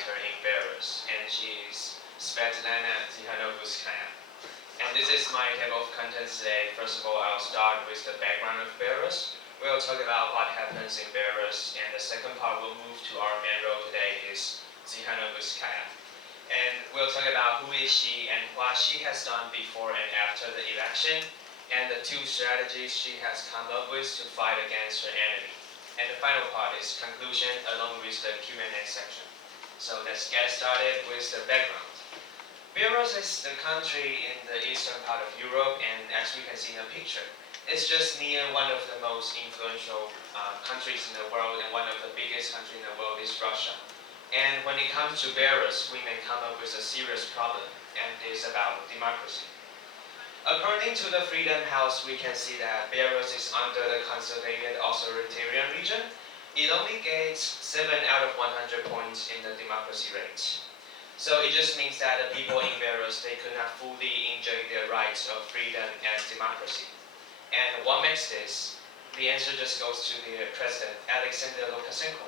fighter in Belarus, and she is Svetlana Tikhanovskaya. And this is my table of contents today. First of all, I'll start with the background of Belarus. We'll talk about what happens in Belarus, and the second part we'll move to our main role today is Tikhanovskaya. And we'll talk about who is she and what she has done before and after the election, and the two strategies she has come up with to fight against her enemy. And the final part is conclusion along with the Q&A section. So let's get started with the background. Belarus is the country in the eastern part of Europe, and as we can see in the picture, it's just near one of the most influential countries in the world, and one of the biggest countries in the world is Russia. And when it comes to Belarus, we may come up with a serious problem, and it's about democracy. According to the Freedom House, we can see that Belarus is under the consolidated authoritarian region. It only gets 7 out of 100 points in the democracy rate. So it just means that the people in Belarus, they could not fully enjoy their rights of freedom and democracy. And what makes this? The answer just goes to the president, Alexander Lukashenko.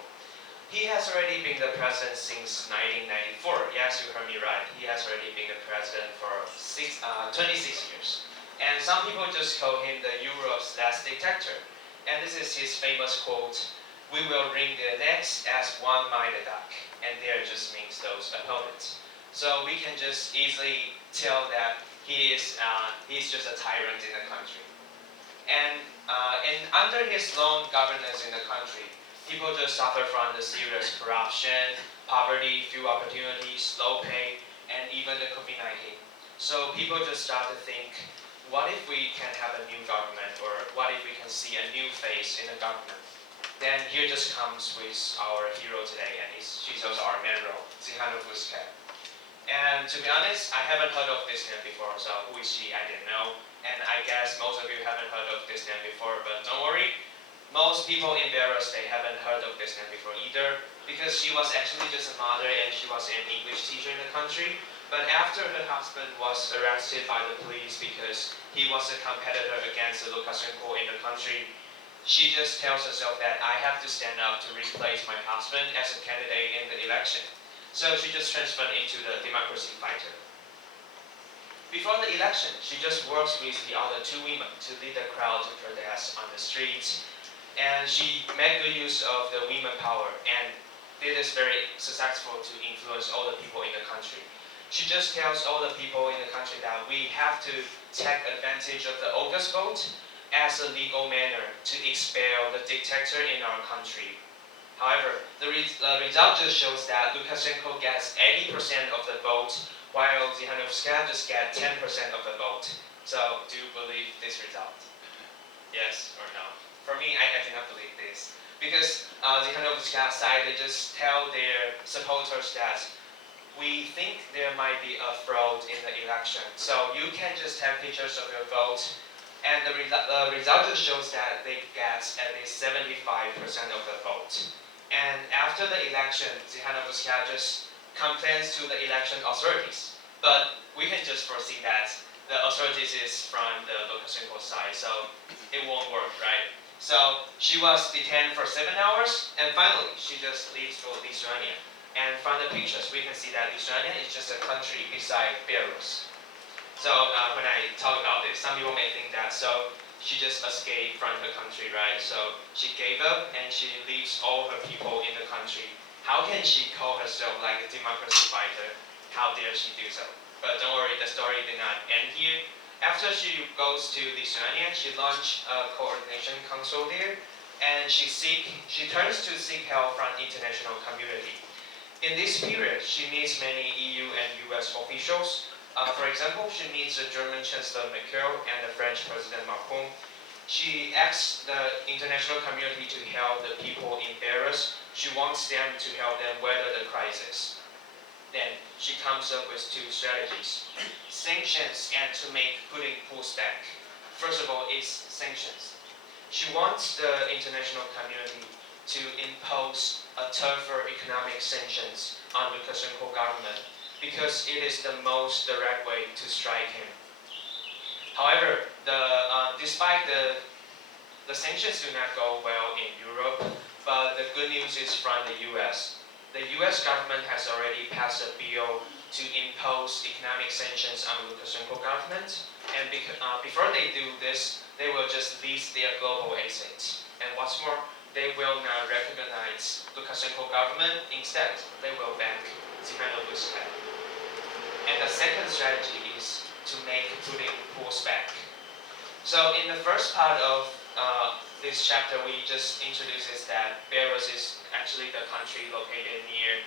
He has already been the president since 1994. Yes, you heard me right. He has already been the president for 26 years. And some people just call him the Europe's last dictator. And this is his famous quote, "We will wring their necks as one mighty duck." And there just means those opponents. So we can just easily tell that he's just a tyrant in the country. And under his long governance in the country, people just suffer from the serious corruption, poverty, few opportunities, low pay, and even the COVID-19. So people just start to think, what if we can have a new government, or what if we can see a new face in the government? Then here just comes with our hero today, and she's also our main role, Tikhanovskaya. And to be honest, I haven't heard of this name before, so who is she? I didn't know. And I guess most of you haven't heard of this name before, but don't worry. Most people in Belarus, they haven't heard of this name before either, because she was actually just a mother and she was an English teacher in the country. But after her husband was arrested by the police because he was a competitor against Lukashenko in the country, she just tells herself that I have to stand up to replace my husband as a candidate in the election. So she just transformed into the democracy fighter. Before the election, she just works with the other two women to lead the crowd to protest on the streets. And she made good use of the women power, and did this very successful to influence all the people in the country. She just tells all the people in the country that we have to take advantage of the August vote as a legal manner to expel the dictator in our country. However, the result just shows that Lukashenko gets 80% of the vote, while Tikhanovskaya just gets 10% of the vote. So, do you believe this result? Yes or no? For me, I do not believe this. Because Tikhanovskaya's side, they just tell their supporters that we think there might be a fraud in the election. So you can just have pictures of your vote, and the result just shows that they get at least 75% of the vote. And after the election, Tikhanovskaya just complains to the election authorities. But we can just foresee that the authorities is from the Lukashenko side, so it won't work, right? So she was detained for 7 hours, and finally she just leaves for Lithuania. And from the pictures, we can see that Lithuania is just a country beside Belarus. So when I talk about this, some people may think that so she just escaped from her country, right? So she gave up and she leaves all her people in the country. How can she call herself like a democracy fighter? How dare she do so? But don't worry, the story did not end here. After she goes to Lithuania, she launched a coordination council there, and she turns to seek help from the international community. In this period, she meets many EU and US officials. For example, she meets the German Chancellor Merkel and the French President Macron. She asks the international community to help the people in Belarus. She wants them to help them weather the crisis. Then she comes up with two strategies: sanctions and to make Putin pull back. First of all is sanctions. She wants the international community to impose a tougher economic sanctions on Lukashenko government, because it is the most direct way to strike him. However, despite the sanctions do not go well in Europe, but the good news is from the US. the US government has already passed a bill to impose economic sanctions on Lukashenko government. And before they do this, they will just lease their global assets. And what's more, they will not recognize Lukashenko government. Instead, they will back Tikhanovskaya. And the second strategy is to make Putin pulls back. So in the first part of this chapter, we just introduces that Belarus is actually the country located near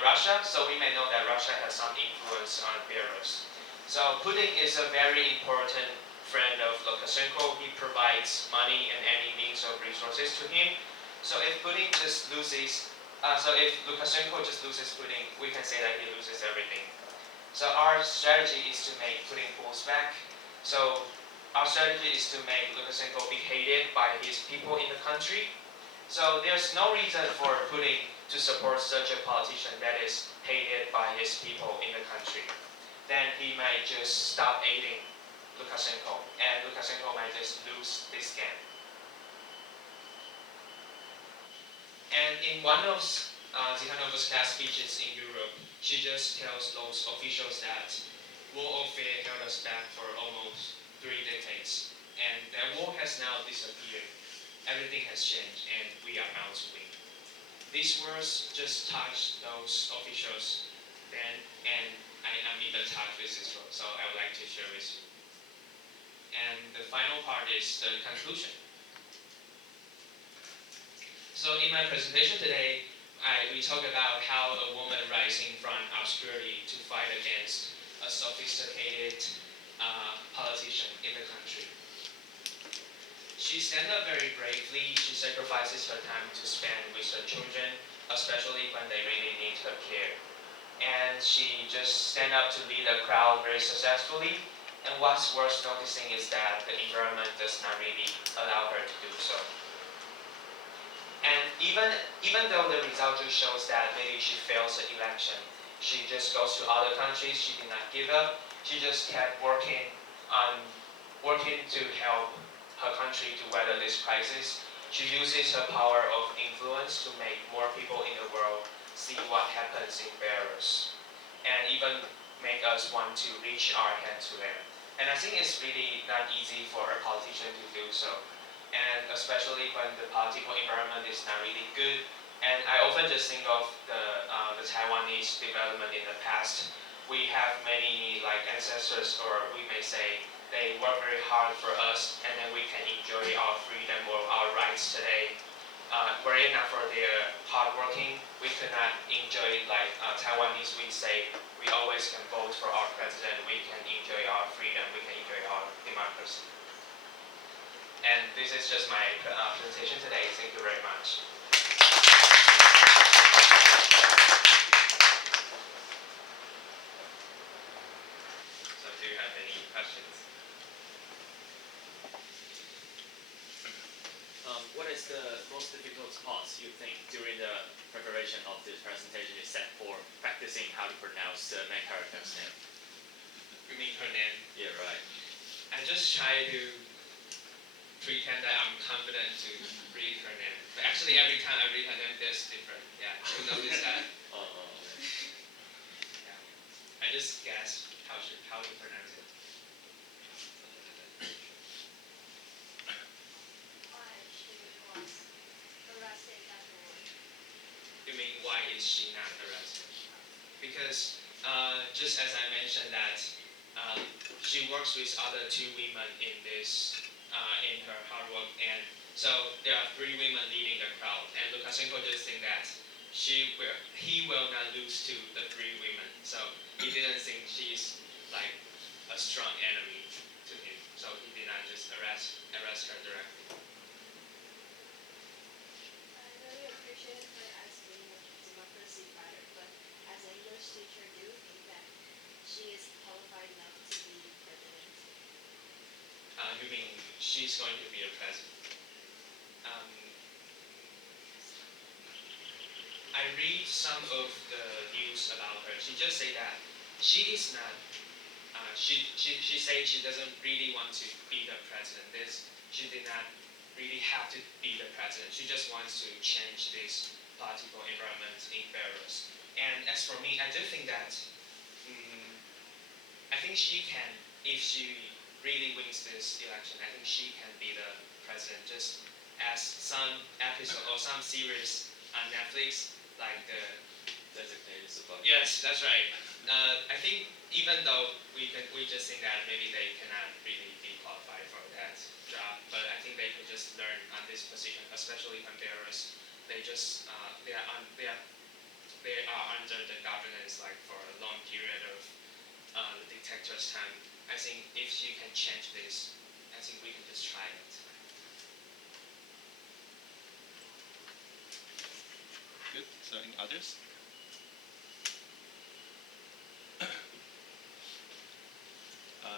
Russia. So we may know that Russia has some influence on Belarus. So Putin is a very important friend of Lukashenko. He provides money and any means of resources to him. So if Putin just loses, if Lukashenko just loses Putin, we can say that he loses everything. So our strategy is to make Putin pulls back. So our strategy is to make Lukashenko be hated by his people in the country. So there's no reason for Putin to support such a politician that is hated by his people in the country. Then he might just stop aiding Lukashenko, and Lukashenko might just lose this game. And in one of Tikhanovskaya's speeches in Europe, she just tells those officials that war of fear held us back for almost 3 decades, and that war has now disappeared. Everything has changed, and we are bound to win. These words just touched those officials then, and I'm even touched with this word, so I would like to share with you. And the final part is the conclusion. So in my presentation today, we talk about how a woman rising from obscurity to fight against a sophisticated politician in the country. She stands up very bravely. She sacrifices her time to spend with her children, especially when they really need her care. And she just stands up to lead a crowd very successfully. And what's worth noticing is that the environment does not really allow her to do so. And even though the result just shows that maybe she fails the election, she just goes to other countries. She did not give up. She just kept working to help her country to weather this crisis. She uses her power of influence to make more people in the world see what happens in Belarus, and even make us want to reach our hand to them. And I think it's really not easy for a politician to do so, and especially when the political environment is not really good. And I often just think of the Taiwanese development in the past. We have many ancestors, or we may say they work very hard for us, and then we can enjoy our freedom or our rights today. Were it not for their hard working, we could not enjoy Taiwanese. We say we always can vote for our president. We can enjoy our freedom. We can enjoy our democracy. And this is just my presentation today. Thank you very much. So do you have any questions? What is the most difficult parts you think during the preparation of this presentation except for practicing how to pronounce the main character's name? You mean her name? Yeah, right. I just try to pretend that I'm confident to read her name. But actually every time I read her name, there's different. Yeah, you notice that? Okay. Yeah. I just guess how to pronounce it. You mean why is she not arrested? Because just as I mentioned that she works with other 2 women in this in her hard work, and so there are 3 women leading the crowd, and Lukashenko just think that he will not lose to the 3 women, so he didn't think she's like a strong enemy to him, so he did not just arrest her directly. I really appreciate her as being a democracy fighter, but as an English teacher, do you think that she is qualified enough to be president? You mean she's going to be a president? I read some of the news about her. She just say that she is not. She say she doesn't really want to be the president. She did not really have to be the president. She just wants to change this political environment in Belarus. And as for me, I do think that I think she can, if she really wins this election, I think she can be the president. Just as some episode or some series on Netflix, like the Designated supervisor. yes, that's right. I think even though we just think that maybe they cannot really be qualified for that job, but I think they can just learn on this position, especially in Belarus. They just they are under the governance like for a long period of the dictator's time. I think if she can change this, I think we can just try it. Good. So any others?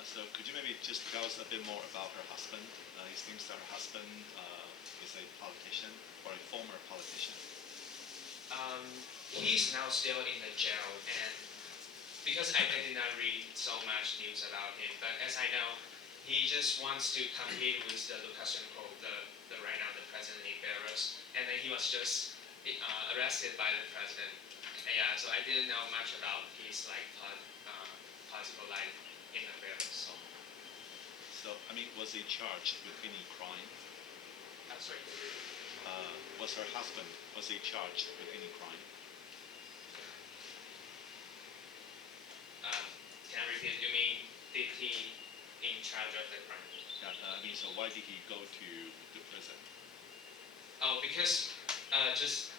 So could you maybe just tell us a bit more about her husband? It seems that her husband is a politician or a former politician. He's now still in the jail, and because I did not read so much news about him, but as I know, he just wants to compete with the Lukashenko, the right now the president in Belarus, and then he was just arrested by the president. And yeah, so I didn't know much about his like political life in the Belarus. So I mean, was he charged with any crime? That's right. Was her husband charged with any crime? Can I repeat? You mean did he in charge of the crime? Yeah. I mean, so why did he go to the prison? Oh, because just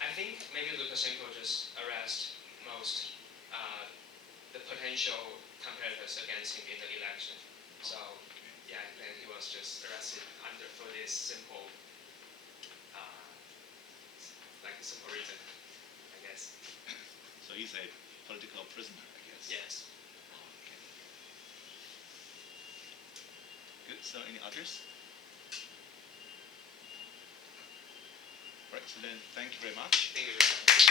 I think maybe Lukashenko just arrest most the potential competitors against him in the election. So yeah, then he was just arrested for this simple like simple reason, I guess. So he's a political prisoner, I guess. Yes. Okay. Good. So any others? Right. So then, thank you very much. Thank you very much.